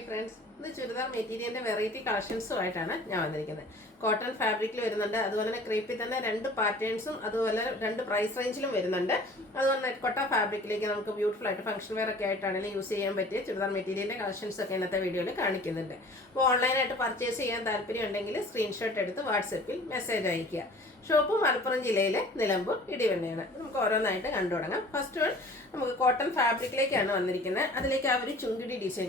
Hi friends, ഇത് ചുരിദാർ മെറ്റീരിയലിൻ്റെ variety കളക്ഷൻസുമായിട്ടാണ് ഞാൻ വന്നിരിക്കുന്നത്. കോട്ടൺ ഫാബ്രിക്കിൽ വരുന്നുണ്ട്, അതുപോലെ തന്നെ ക്രീപ്പിൽ തന്നെ 2 പാറ്റേൺസും അതുപോലെ 2 പ്രൈസ് റേഞ്ചിലും വരുന്നുണ്ട്. അതുപോലെ നെറ്റ്കോട്ട ഫാബ്രിക്കിലേക്ക് നമുക്ക് ബ്യൂട്ടിഫുൾ ആയിട്ട് ഫംഗ്ഷൻ വെയർ ഒക്കെ ആയിട്ടാണെങ്കിലും യൂസ് ചെയ്യാൻ പറ്റിയ ചുരിദാർ മെറ്റീരിയലിൻ്റെ കളക്ഷൻസ് ഒക്കെ ഇന്നത്തെ വീഡിയോയിൽ കാണിക്കുന്നുണ്ട്. അപ്പോൾ ഓൺലൈനായിട്ട് പർച്ചേസ് ചെയ്യാൻ താല്പര്യം ഉണ്ടെങ്കിൽ സ്ക്രീൻഷോട്ട് എടുത്ത് വാട്സപ്പിൽ മെസ്സേജ് അയയ്ക്കുക. ഷോപ്പ് മലപ്പുറം ജില്ലയിലെ നിലമ്പൂർ ഇടിവണ്ണയാണ്. നമുക്ക് ഓരോന്നായിട്ട് കണ്ടു തുടങ്ങാം. ഫസ്റ്റ് വൺ നമുക്ക് കോട്ടൺ ഫാബ്രിക്കിലേക്കാണ് വന്നിരിക്കുന്നത്. അതിലേക്ക് ആ ഒരു ചുങ്കിടി ഡിസൈൻ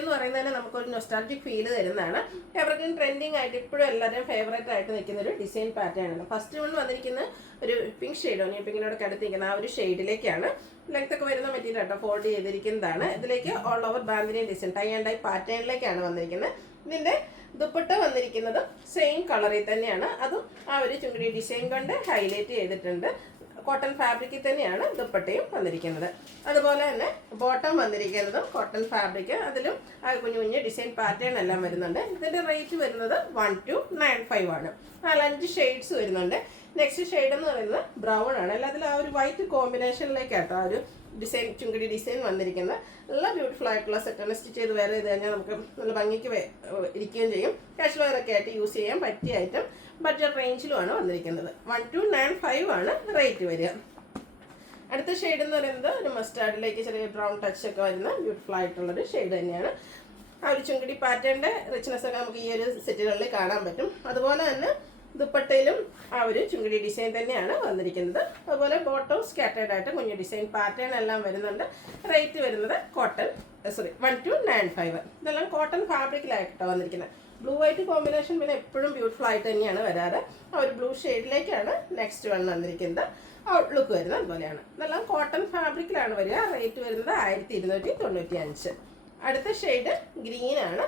എന്ന് പറയുന്നതിന് നമുക്കൊരു നൊസ്റ്റാൾജിക് ഫീല് തരുന്നതാണ്. എവർഗ്രീൻ ട്രെൻഡിങ് ആയിട്ട് ഇപ്പോഴും എല്ലാവരും ഫേവറേറ്റ് ആയിട്ട് നിൽക്കുന്ന ഒരു ഡിസൈൻ പാറ്റേൺ ആണ്. ഫസ്റ്റ് വൺ വന്നിരിക്കുന്ന ഒരു പിങ്ക് ഷെയ്ഡോ പിങ്കിനോട് അടുത്തിരിക്കുന്ന ആ ഒരു ഷെയ്ഡിലേക്കാണ്. ലെങ്ത് ഒക്കെ വരുന്ന മെറ്റീരിയൽ ആട്ടോ, ഫോൾഡ് ചെയ്തിരിക്കുന്നതാണ്. ഇതിലേക്ക് ഓൾ ഓവർ ബാന്തിനിയൻ ഡിസൈൻ ടൈ ആൻഡ് ഡൈ പാറ്റേണിലേക്കാണ് വന്നിരിക്കുന്നത്. ഇതിന്റെ ദുപ്പട്ട വന്നിരിക്കുന്നത് സെയിം കളറിൽ തന്നെയാണ്. അതും ആ ഒരു ചുങ്കിടി ഡിസൈൻ കൊണ്ട് ഹൈലൈറ്റ് ചെയ്തിട്ടുണ്ട്. കോട്ടൺ ഫാബ്രിക്കിൽ തന്നെയാണ് ദുപ്പട്ടയും വന്നിരിക്കുന്നത്. അതുപോലെ തന്നെ ബോട്ടം വന്നിരിക്കുന്നതും കോട്ടൺ ഫാബ്രിക്, അതിലും ആ കുഞ്ഞു കുഞ്ഞു ഡിസൈൻ പാറ്റേൺ എല്ലാം വരുന്നുണ്ട്. ഇതിന്റെ റേറ്റ് വരുന്നത് 1295 ആണ്. 5 ഷെയ്ഡ്സ് വരുന്നുണ്ട്. നെക്സ്റ്റ് ഷെയ്ഡ് എന്ന് പറയുന്നത് ബ്രൗൺ ആണ്. എല്ലാത്തിലും ആ ഒരു വൈറ്റ് കോമ്പിനേഷനിലേക്കാട്ടോ ആ ഒരു ഡിസൈൻ ചുങ്കിടി ഡിസൈൻ വന്നിരിക്കുന്നത്. നല്ല ബ്യൂട്ടിഫുൾ ആയിട്ടുള്ള സെറ്റാണ്. സ്റ്റിച്ച് ചെയ്ത് വേറെ ചെയ്ത് കഴിഞ്ഞാൽ നമുക്ക് നല്ല ഭംഗിക്ക് ഇരിക്കുകയും ചെയ്യും. കാഷ്വൽ വെയർ ഒക്കെ ആയിട്ട് യൂസ് ചെയ്യാൻ പറ്റിയ ഐറ്റം. ബഡ്ജറ്റ് റേഞ്ചിലുമാണ് വന്നിരിക്കുന്നത്. 1295 ആണ് റേറ്റ് വരിക. അടുത്ത ഷെയ്ഡ് എന്ന് പറയുന്നത് ഒരു മസ്റ്റാർഡിലേക്ക് ചെറിയ ബ്രൗൺ ടച്ച് ഒക്കെ വരുന്ന ബ്യൂട്ടിഫുൾ ആയിട്ടുള്ളൊരു ഷെയ്ഡ് തന്നെയാണ്. ആ ഒരു ചുങ്കിടി പാറ്റേണിൻ്റെ റിച്ച്നെസ് ഒക്കെ നമുക്ക് ഈ ഒരു സെറ്റുകളിൽ കാണാൻ പറ്റും. അതുപോലെ തന്നെ ദുപ്പട്ടയിലും ആ ഒരു ചുങ്കിടി ഡിസൈൻ തന്നെയാണ് വന്നിരിക്കുന്നത്. അതുപോലെ ബോട്ടം സ്കാറ്റേഡ് ആയിട്ട് കുഞ്ഞു ഡിസൈൻ പാറ്റേൺ എല്ലാം വരുന്നുണ്ട്. റേറ്റ് വരുന്നത് 1295. ഇതെല്ലാം കോട്ടൺ ഫാബ്രിക്കിലായിട്ടോ വന്നിരിക്കുന്നത്. ബ്ലൂ വൈറ്റ് കോമ്പിനേഷൻ പിന്നെ എപ്പോഴും ബ്യൂട്ടിഫുൾ ആയിട്ട് തന്നെയാണ് വരാറ്. ആ ഒരു ബ്ലൂ ഷെയ്ഡിലേക്കാണ് നെക്സ്റ്റ് വൺ വന്നിരിക്കുന്നത്. ഔട്ട്ലുക്ക് വരുന്നത് അതുപോലെയാണ്. ഇതെല്ലാം കോട്ടൺ ഫാബ്രിക്കിലാണ് വരിക. റേറ്റ് വരുന്നത് 1295. അടുത്ത ഷെയ്ഡ് ഗ്രീൻ ആണ്.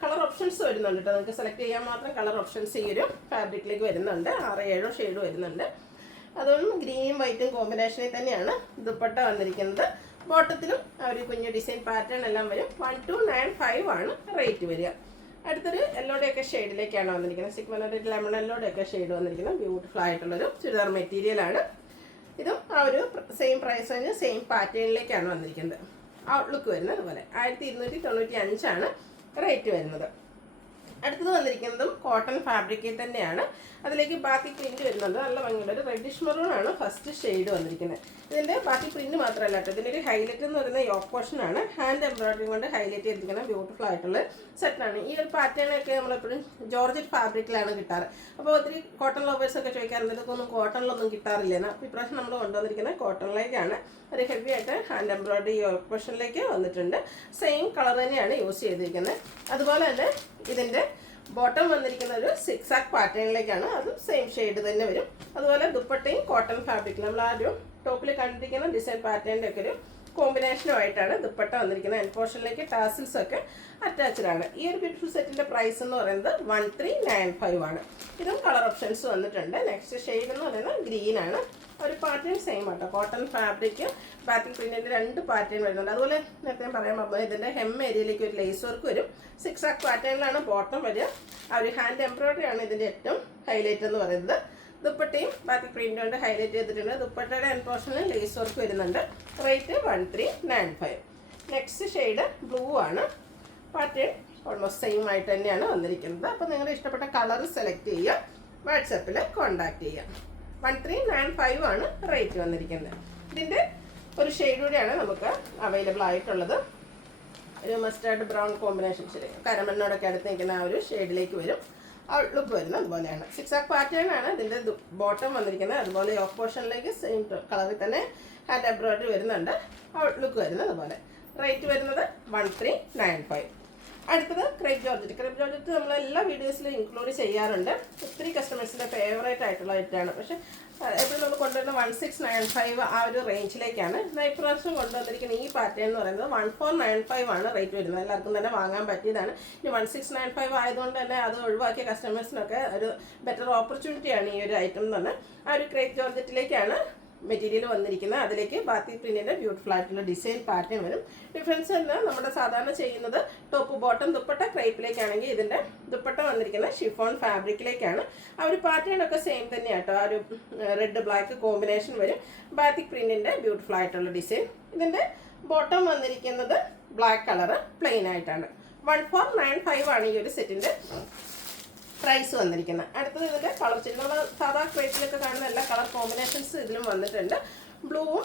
കളർ ഓപ്ഷൻസ് വരുന്നുണ്ട് കേട്ടോ. നിങ്ങൾക്ക് സെലക്ട് ചെയ്യാൻ മാത്രം കളർ ഓപ്ഷൻസ് ഈ ഒരു ഫാബ്രിക്കിലേക്ക് വരുന്നുണ്ട്. 6-7 ഷെയ്ഡ് വരുന്നുണ്ട്. അതുകൊണ്ട് ഗ്രീനും വൈറ്റും കോമ്പിനേഷനിൽ തന്നെയാണ് ദുപ്പട്ട വന്നിരിക്കുന്നത്. ബോട്ടത്തിലും ആ ഒരു കുഞ്ഞു ഡിസൈൻ പാറ്റേൺ എല്ലാം വരും. 1295 ആണ് റേറ്റ് വരിക. അടുത്തൊരു യെല്ലോടെയൊക്കെ ഷെയ്ഡിലേക്കാണ് വന്നിരിക്കുന്നത്. സിഗ്മനോടെ ലെമൺ യെല്ലോടെയൊക്കെ ഷെയ്ഡ് വന്നിരിക്കുന്നത്. ബ്യൂട്ടിഫുൾ ആയിട്ടുള്ളൊരു ചുരിദാർ മെറ്റീരിയലാണ്. ഇതും ആ ഒരു സെയിം പ്രൈസ് റേഞ്ച് സെയിം പാറ്റേണിലേക്കാണ് വന്നിരിക്കുന്നത്. ഔട്ട്ലുക്ക് വരുന്നത് അതുപോലെ 1295 ആണ് റേറ്റ് വരുന്നത്. അടുത്തത് വന്നിരിക്കുന്നതും കോട്ടൺ ഫാബ്രിക്കിൽ തന്നെയാണ്. അതിലേക്ക് ബാക്കി പ്രിന്റ് വരുന്നുണ്ട്. നല്ല ഭംഗിയുള്ള ഒരു റെഡിഷ് മെറൂൺ ആണ് ഫസ്റ്റ് ഷെയ്ഡ് വന്നിരിക്കുന്നത്. ഇതിൻ്റെ ബാക്കി പ്രിന്റ് മാത്രമല്ല കേട്ടോ, ഇതിൻ്റെ ഒരു ഹൈലൈറ്റ് എന്ന് പറയുന്ന യോക്ക് പോർഷൻ ആണ്. ഹാൻഡ് എംബ്രോയിഡറി കൊണ്ട് ഹൈലൈറ്റ് ചെയ്തിരിക്കുന്ന ബ്യൂട്ടിഫുൾ ആയിട്ടുള്ള സെറ്റാണ്. ഈ ഒരു പാറ്റേണൊക്കെ നമ്മളെപ്പോഴും ജോർജറ്റ് ഫാബ്രിക്കിലാണ് കിട്ടാറ്. അപ്പോൾ ഒത്തിരി കോട്ടൺ ലവേഴ്സ് ഒക്കെ ചോദിക്കാറുണ്ട് ഇതൊക്കെ ഒന്നും കോട്ടണിലൊന്നും കിട്ടാറില്ലെന്ന്. അപ്പോൾ ഇപ്രാവശ്യം നമ്മൾ കൊണ്ടുവന്നിരിക്കുന്നത് കോട്ടണിലേക്കാണ്. ഒരു ഹെവി ആയിട്ട് ഹാൻഡ് എംബ്രോയിഡറി യോക്ക് പോർഷനിലേക്ക് വന്നിട്ടുണ്ട്. സെയിം കളർ തന്നെയാണ് യൂസ് ചെയ്തിരിക്കുന്നത്. അതുപോലെ തന്നെ ഇതിൻ്റെ ബോട്ടം വന്നിരിക്കുന്ന ഒരു സിക്സാക് പാറ്റേണിലേക്കാണ്. അതും സെയിം ഷെയ്ഡ് തന്നെ വരും. അതുപോലെ ദുപ്പട്ടയും കോട്ടൺ ഫാബ്രിക് നമ്മൾ ആ ഒരു ടോപ്പിൽ കണ്ടിരിക്കുന്ന ഡിസൈൻ പാറ്റേണിൻ്റെ ഒക്കെ ഒരു കോമ്പിനേഷനുമായിട്ടാണ് ദുപ്പട്ട വന്നിരിക്കുന്നത്. എൻ പോർഷനിലേക്ക് ടാസിൽസ് ഒക്കെ അറ്റാച്ച്ഡ് ആണ്. ഈ ഒരു ബ്യൂട്ടിഫുൾ സെറ്റിൻ്റെ പ്രൈസ് എന്ന് പറയുന്നത് 1395 ആണ്. ഇതും കളർ ഓപ്ഷൻസ് വന്നിട്ടുണ്ട്. നെക്സ്റ്റ് ഷെയ്ഡ് എന്ന് പറയുന്നത് ഗ്രീൻ ആണ്. ഒരു പാറ്റേൺ സെയിം ആട്ടോ. കോട്ടൺ ഫാബ്രിക് ബാറ്റിൽ പ്രിന്റിൻ്റെ 2 പാറ്റേൺ വരുന്നുണ്ട്. അതുപോലെ നേരത്തെ പറയാൻ പറഞ്ഞത് ഇതിൻ്റെ ഹെം ഏരിയയിലേക്ക് ഒരു ലേസ് വർക്ക് വരും. സിക്സാക് പാറ്റേണിലാണ് ബോട്ടം വരിക. ആ ഒരു ഹാൻഡ് എംബ്രോയിഡറി ആണ് ഇതിൻ്റെ ഏറ്റവും ഹൈലൈറ്റ് എന്ന് പറയുന്നത്. ദുപ്പട്ടയും ബാറ്റിൽ പ്രിന്റ് കൊണ്ട് ഹൈലൈറ്റ് ചെയ്തിട്ടുണ്ട്. ദുപ്പട്ടയുടെ എൻ പോർഷനിൽ ലേസ് വർക്ക് വരുന്നുണ്ട്. റേറ്റ് 1395. നെക്സ്റ്റ് ഷെയ്ഡ് ബ്ലൂ ആണ്. പാറ്റേൺ ഓൾമോസ്റ്റ് സെയിം ആയിട്ട് തന്നെയാണ് വന്നിരിക്കുന്നത്. അപ്പോൾ നിങ്ങളുടെ ഇഷ്ടപ്പെട്ട കളർ സെലക്ട് ചെയ്യുക, വാട്സപ്പിൽ കോൺടാക്ട് ചെയ്യുക. 1395 ആണ് റേറ്റ് വന്നിരിക്കുന്നത്. ഇതിൻ്റെ ഒരു ഷെയ്ഡ് കൂടിയാണ് നമുക്ക് അവൈലബിൾ ആയിട്ടുള്ളത്. ഒരു മസ്റ്റാർഡ് ബ്രൗൺ കോമ്പിനേഷൻ, ശരി കരമണ്ണോടൊക്കെ അടുത്ത് നിൽക്കുന്ന ആ ഒരു ഷെയ്ഡിലേക്ക് വരും. ഔട്ട്ലുക്ക് വരുന്നത് അതുപോലെയാണ്. സിക്സാക് പാറ്റേൺ ആണ് ഇതിൻ്റെ ബോട്ടം വന്നിരിക്കുന്നത്. അതുപോലെ യോക്ക് പോർഷനിലേക്ക് സെയിം കളറിൽ തന്നെ ഹാൻഡ് എംബ്രോയിഡറി വരുന്നുണ്ട്. ഔട്ട്ലുക്ക് വരുന്നത് അതുപോലെ. റേറ്റ് വരുന്നത് 1395. അടുത്തത് ക്രേപ്പ് ജോർജറ്റ് നമ്മൾ എല്ലാ വീഡിയോസിലും ഇൻക്ലൂഡ് ചെയ്യാറുണ്ട്. ഒത്തിരി കസ്റ്റമേഴ്സിൻ്റെ ഫേവറേറ്റ് ആയിട്ടുള്ള ഐറ്റമാണ്. പക്ഷേ എപ്പോഴും നമ്മൾ കൊണ്ടുവരുന്ന 1695 ആ ഒരു റേഞ്ചിലേക്കാണ്. ഇപ്രാവശ്യം കൊണ്ടുവന്നിരിക്കുന്ന ഈ പാറ്റേൺ എന്ന് പറയുന്നത് 1495 ആണ് റേറ്റ് വരുന്നത്. എല്ലാവർക്കും തന്നെ വാങ്ങാൻ പറ്റിയതാണ്. ഇനി 1695 ആയതുകൊണ്ട് തന്നെ അത് ഒഴിവാക്കിയ കസ്റ്റമേഴ്സിനൊക്കെ ഒരു ബെറ്റർ ഓപ്പർച്യൂണിറ്റിയാണ് ഈ ഒരു ഐറ്റം എന്ന് പറഞ്ഞാൽ. ആ ഒരു ക്രേപ്പ് ജോർജറ്റിലേക്കാണ് മെറ്റീരിയൽ വന്നിരിക്കുന്നത്. അതിലേക്ക് ബാത്തി പ്രിന്റിൻ്റെ ബ്യൂട്ടിഫുൾ ആയിട്ടുള്ള ഡിസൈൻ പാറ്റേൺ വരും. ഡിഫറൻസ് തന്നെ നമ്മുടെ സാധാരണ ചെയ്യുന്നത് ടോപ്പ് ബോട്ടം ദുപ്പട്ട ക്രേപ്പിലേക്കാണെങ്കിൽ ഇതിൻ്റെ ദുപ്പട്ട വന്നിരിക്കുന്നത് ഷിഫോൺ ഫാബ്രിക്കിലേക്കാണ്. ആ ഒരു പാറ്റേൺ ഒക്കെ സെയിം തന്നെയാണ് കേട്ടോ. ആ ഒരു റെഡ് ബ്ലാക്ക് കോമ്പിനേഷൻ വരും. ബാത്തിക് പ്രിന്റിൻ്റെ ബ്യൂട്ടിഫുൾ ആയിട്ടുള്ള ഡിസൈൻ. ഇതിൻ്റെ ബോട്ടം വന്നിരിക്കുന്നത് ബ്ലാക്ക് കളറ് പ്ലെയിൻ ആയിട്ടാണ്. 1495 ആണ് ഈ ഒരു സെറ്റിൻ്റെ പ്രൈസ് വന്നിരിക്കുന്നത്. അടുത്തത് ഇതിൻ്റെ കളർ ചേഞ്ച്, നമ്മൾ സാധാ ക്രേറ്റിലൊക്കെ കാണുന്ന എല്ലാ കളർ കോമ്പിനേഷൻസ് ഇതിലും വന്നിട്ടുണ്ട്. ബ്ലൂവും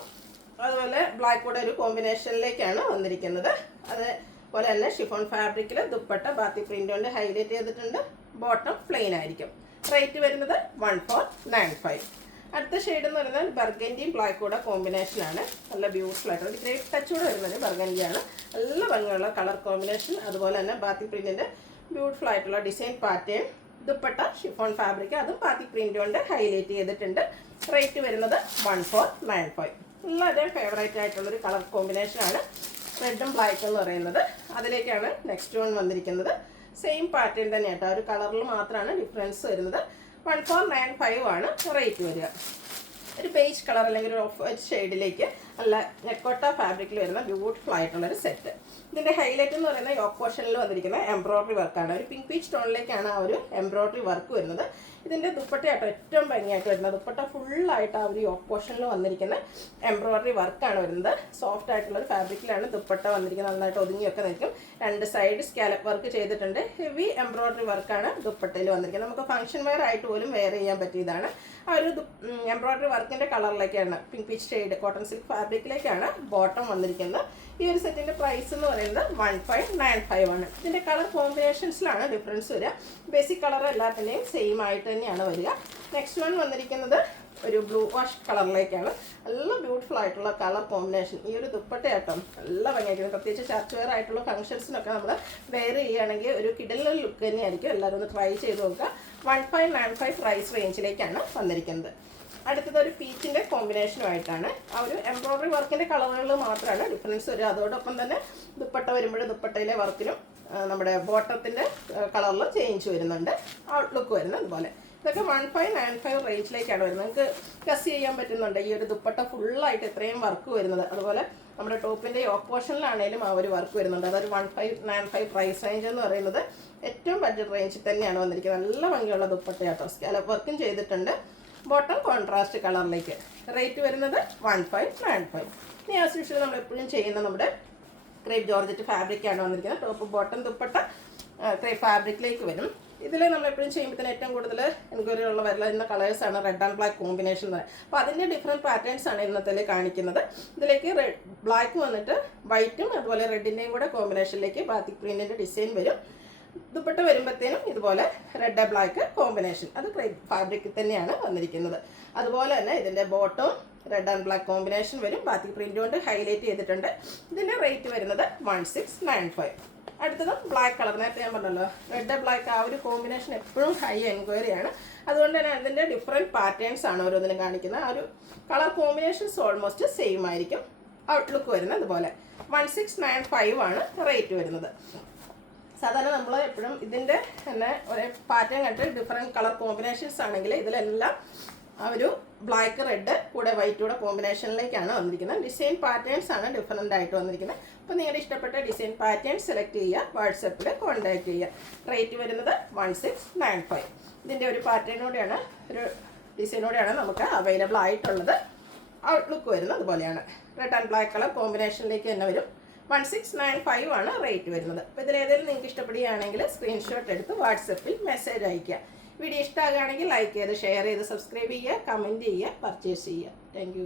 അതുപോലെ ബ്ലാക്ക് കൂടെ ഒരു കോമ്പിനേഷനിലേക്കാണ് വന്നിരിക്കുന്നത്. അതുപോലെ തന്നെ ഷിഫോൺ ഫാബ്രിക്കിൽ ദുപ്പട്ട ബാത്തി പ്രിൻ്റ് കൊണ്ട് ഹൈലൈറ്റ് ചെയ്തിട്ടുണ്ട്. ബോട്ടം പ്ലെയിൻ ആയിരിക്കും. റേറ്റ് വരുന്നത് 1495. അടുത്ത ഷെയ്ഡ് എന്ന് പറയുന്നത് ബർഗൻഡിയും ബ്ലാക്ക് കൂടെ കോമ്പിനേഷനാണ്. നല്ല ബ്യൂട്ടിഫുൾ ആയിട്ടുള്ള ഗ്രേറ്റ് ടച്ച് കൂടെ വരുന്നത് ബർഗൻഡിയാണ്. നല്ല ഭംഗിയുള്ള കളർ കോമ്പിനേഷൻ. അതുപോലെ തന്നെ ബാത്തി പ്രിൻറ്റിൻ്റെ ബ്യൂട്ടിഫുൾ ആയിട്ടുള്ള design pattern. Dupatta chiffon fabric, അതും ബാത്തി പ്രിൻ്റ് കൊണ്ട് ഹൈലൈറ്റ് ചെയ്തിട്ടുണ്ട്. റേറ്റ് വരുന്നത് 1495. എല്ലാവരുടെയും ഫേവറേറ്റ് ആയിട്ടുള്ളൊരു കളർ കോമ്പിനേഷനാണ് റെഡും ബ്ലാക്ക് എന്ന് പറയുന്നത്. അതിലേക്കാണ് നെക്സ്റ്റ് വൺ വന്നിരിക്കുന്നത്. സെയിം പാറ്റേൺ തന്നെ കേട്ടോ, ഒരു കളറിൽ മാത്രമാണ് ഡിഫറൻസ് വരുന്നത്. 1495 ആണ് റേറ്റ് വരിക. ഒരു ബേജ് കളർ അല്ലെങ്കിൽ ഒരു ഓഫ് വൈറ്റ് ഷെയ്ഡിലേക്ക് നല്ല നെക്കോട്ട ഫാബ്രിക്കിൽ വരുന്ന ബ്യൂട്ടിഫുൾ ആയിട്ടുള്ളൊരു സെറ്റ്. ഇതിൻ്റെ ഹൈലൈറ്റ് എന്ന് പറയുന്നത് യോക്ക് പോർഷനിൽ വന്നിരിക്കുന്ന എംബ്രോയ്ഡറി വർക്കാണ്. ഒരു പിങ്ക് പീച്ച് ടോണിലേക്കാണ് ആ ഒരു എംബ്രോയ്ഡറി വർക്ക് വരുന്നത്. ഇതിൻ്റെ ദുപ്പട്ടയാട്ടോ ഏറ്റവും ഭംഗിയായിട്ട് വരുന്നത്. ദുപ്പട്ട ഫുള്ളായിട്ട് ആ ഒരു യോക്ക് പോർഷനിൽ വന്നിരിക്കുന്ന എംബ്രോയ്ഡറി വർക്കാണ് വരുന്നത്. സോഫ്റ്റ് ആയിട്ടുള്ളൊരു ഫാബ്രിക്കിലാണ് ദുപ്പട്ട വന്നിരിക്കുന്നത്. നന്നായിട്ട് ഒതുങ്ങിയൊക്കെ നിൽക്കും. രണ്ട് സൈഡ് സ്കാലപ്പ് വർക്ക് ചെയ്തിട്ടുണ്ട്. ഹെവി എംബ്രോയ്ഡറി വർക്കാണ് ദുപ്പട്ടയിൽ വന്നിരിക്കുന്നത്. നമുക്ക് ഫംഗ്ഷൻ വെയർ ആയിട്ട് പോലും വെയർ ചെയ്യാൻ പറ്റിയതാണ്. ആ ഒരു എംബ്രോയ്ഡറി വർക്കിൻ്റെ കളറിലേക്കാണ് pink peach shade cotton silk ഫാബ്രിക്കിലേക്കാണ് ബോട്ടം വന്നിരിക്കുന്നത്. ഈ ഒരു സെറ്റിൻ്റെ പ്രൈസ് എന്ന് പറയുന്നത് 1595 ആണ്. ഇതിൻ്റെ കളർ കോമ്പിനേഷൻസിലാണ് ഡിഫറൻസ് വരിക. ബേസിക് കളർ എല്ലാത്തിൻ്റെയും സെയിം ആയിട്ട് തന്നെയാണ് വരിക. നെക്സ്റ്റ് വൺ വന്നിരിക്കുന്നത് ഒരു ബ്ലൂ വാഷ് കളറിലേക്കാണ്. നല്ല ബ്യൂട്ടിഫുൾ ആയിട്ടുള്ള കളർ കോമ്പിനേഷൻ. ഈ ഒരു ദുപ്പട്ടയാട്ടം നല്ല ഭംഗിയായിരിക്കും. പ്രത്യേകിച്ച് ചർച്ച് വെയർ ആയിട്ടുള്ള ഫംഗ്ഷൻസിനൊക്കെ നമ്മൾ വെയർ ചെയ്യുകയാണെങ്കിൽ ഒരു കിടലൻ ലുക്ക് തന്നെയായിരിക്കും. എല്ലാവരും ഒന്ന് ട്രൈ ചെയ്ത് നോക്കുക. 1595 പ്രൈസ് റേഞ്ചിലേക്കാണ് വന്നിരിക്കുന്നത്. അടുത്തത് ഒരു പീച്ചിൻ്റെ കോമ്പിനേഷനുമായിട്ടാണ്. ആ ഒരു എംബ്രോയ്ഡറി വർക്കിൻ്റെ കളറുകൾ മാത്രമാണ് ഡിഫറൻസ് വരിക. അതോടൊപ്പം തന്നെ ദുപ്പട്ട വരുമ്പോൾ ദുപ്പട്ടയിലെ വർക്കിനും നമ്മുടെ ബോട്ടത്തിൻ്റെ കളറിൽ ചേഞ്ച് വരുന്നുണ്ട്. ഔട്ട്ലുക്ക് വരുന്നത് അതുപോലെ. ഇതൊക്കെ 1595 റേഞ്ചിലേക്കാണ് വരുന്നത്. നിങ്ങൾക്ക് ഗസ് ചെയ്യാൻ പറ്റുന്നുണ്ട് ഈ ഒരു ദുപ്പട്ട ഫുള്ളായിട്ട് ഇത്രയും വർക്ക് വരുന്നത്. അതുപോലെ നമ്മുടെ ടോപ്പിൻ്റെ യോക്ക് പോർഷനിലാണെങ്കിലും ആ ഒരു വർക്ക് വരുന്നുണ്ട്. അതൊരു 1595 പ്രൈസ് റേഞ്ച് എന്ന് പറയുന്നത് ഏറ്റവും ബഡ്ജറ്റ് റേഞ്ചിൽ തന്നെയാണ് വന്നിരിക്കുന്നത്. നല്ല ഭംഗിയുള്ള ദുപ്പട്ടയാട്ടോ. സ്കാലപ്പ് വർക്കും ചെയ്തിട്ടുണ്ട്. Bottom contrast കളറിലേക്ക്. റേറ്റ് വരുന്നത് 1595. ഇനി ആസ് യൂഷ്വൽ നമ്മൾ എപ്പോഴും ചെയ്യുന്ന നമ്മുടെ ക്രേപ്പ് ജോർജറ്റ് ഫാബ്രിക്കാണ് വന്നിരിക്കുന്നത്. ടോപ്പ് ബോട്ടം ദുപ്പട്ട ക്രേപ്പ് ഫാബ്രിക്കിലേക്ക് വരും. ഇതിൽ നമ്മൾ എപ്പോഴും ചെയ്യുമ്പോൾ തന്നെ ഏറ്റവും കൂടുതൽ എൻക്വയറി ഉള്ള വരുന്ന കളേഴ്സാണ് റെഡ് ആൻഡ് ബ്ലാക്ക് കോമ്പിനേഷൻ എന്ന് പറയുന്നത്. അപ്പോൾ അതിൻ്റെ ഡിഫറെൻറ്റ് പാറ്റേൺസ് ആണ് ഇന്നത്തെ കാണിക്കുന്നത്. ഇതിലേക്ക് ബ്ലാക്ക് വന്നിട്ട് വൈറ്റും അതുപോലെ റെഡിൻ്റെയും കൂടെ കോമ്പിനേഷനിലേക്ക് ബാത്തിക് പ്രിൻറ്റിൻ്റെ ഡിസൈൻ വരും. ദുപ്പട്ട വരുമ്പോഴത്തേനും ഇതുപോലെ റെഡ് ബ്ലാക്ക് കോമ്പിനേഷൻ, അത് ക്രേപ്പ് ഫാബ്രിക്കിൽ തന്നെയാണ് വന്നിരിക്കുന്നത്. അതുപോലെ തന്നെ ഇതിൻ്റെ ബോട്ടവും റെഡ് ആൻഡ് ബ്ലാക്ക് കോമ്പിനേഷൻ വരും. ബാത്തിക് പ്രിൻ്റ് കൊണ്ട് ഹൈലൈറ്റ് ചെയ്തിട്ടുണ്ട്. ഇതിൻ്റെ റേറ്റ് വരുന്നത് 1695. അടുത്തത് ബ്ലാക്ക് കളർ. നേരത്തെ ഞാൻ പറഞ്ഞല്ലോ റെഡ് ബ്ലാക്ക് ആ ഒരു കോമ്പിനേഷൻ എപ്പോഴും ഹൈ എൻക്വയറിയാണ്. അതുകൊണ്ട് തന്നെ അതിൻ്റെ ഡിഫറെൻറ്റ് പാറ്റേൺസ് ആണ് ഓരോന്നിനും കാണിക്കുന്നത്. ആ ഒരു കളർ കോമ്പിനേഷൻസ് ഓൾമോസ്റ്റ് സെയിം ആയിരിക്കും. ഔട്ട്ലുക്ക് വരുന്നത് അതുപോലെ. 1695 ആണ് റേറ്റ് വരുന്നത്. സാധാരണ നമ്മൾ എപ്പോഴും ഇതിൻ്റെ തന്നെ ഒരേ പാറ്റേൺ കണ്ടിട്ട് ഡിഫറെൻറ്റ് കളർ കോമ്പിനേഷൻസ് ആണെങ്കിൽ ഇതിലെല്ലാം ആ ഒരു ബ്ലാക്ക് റെഡ് കൂടെ വൈറ്റ് കൂടെ കോമ്പിനേഷനിലേക്കാണ് വന്നിരിക്കുന്നത്. ഡിസൈൻ പാറ്റേൺസ് ആണ് ഡിഫറെൻ്റ് ആയിട്ട് വന്നിരിക്കുന്നത്. അപ്പോൾ നിങ്ങളുടെ ഇഷ്ടപ്പെട്ട ഡിസൈൻ പാറ്റേൺ സെലക്ട് ചെയ്യുക, വാട്സപ്പിൽ കോൺടാക്ട് ചെയ്യുക. റേറ്റ് വരുന്നത് 1695. ഇതിൻ്റെ ഒരു പാറ്റേണോടെയാണ് ഒരു ഡിസൈനോടെയാണ് നമുക്ക് അവൈലബിൾ ആയിട്ടുള്ളത്. ഔട്ട്ലുക്ക് വരുന്നത് അതുപോലെയാണ്. റെഡ് ആൻഡ് ബ്ലാക്ക് കളർ കോമ്പിനേഷനിലേക്ക് തന്നെ വരും. 1695 ആണ് റേറ്റ് വരുന്നത്. അപ്പോൾ ഇതിലേതെങ്കിലും നിങ്ങൾക്ക് ഇഷ്ടപ്പെടുകയാണെങ്കിൽ സ്ക്രീൻഷോട്ട് എടുത്ത് വാട്സപ്പിൽ മെസ്സേജ് അയയ്ക്കുക. വീഡിയോ ഇഷ്ടമാകുകയാണെങ്കിൽ ലൈക്ക് ചെയ്ത് ഷെയർ ചെയ്ത് സബ്സ്ക്രൈബ് ചെയ്യുക, കമൻറ്റ് ചെയ്യുക, പർച്ചേസ് ചെയ്യുക. താങ്ക്